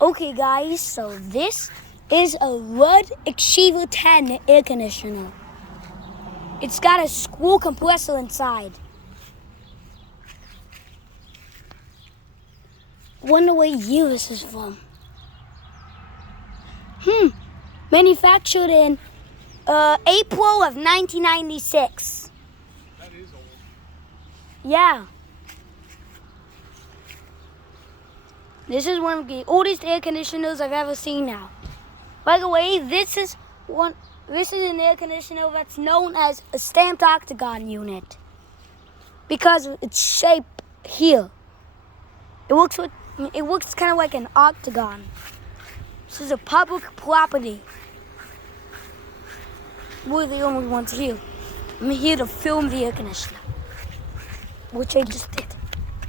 Okay guys, so this is a Ruud Achiever 10 air conditioner. It's got a screw compressor inside. Wonder what year this is from. Manufactured in April of 1996. That is old. Yeah. This is one of the oldest air conditioners I've ever seen now. By the way, this is an air conditioner that's known as a stamped octagon unit because of its shape here. It looks kind of like an octagon. This is a public property. We're the only ones here. I'm here to film the air conditioner, which I just did.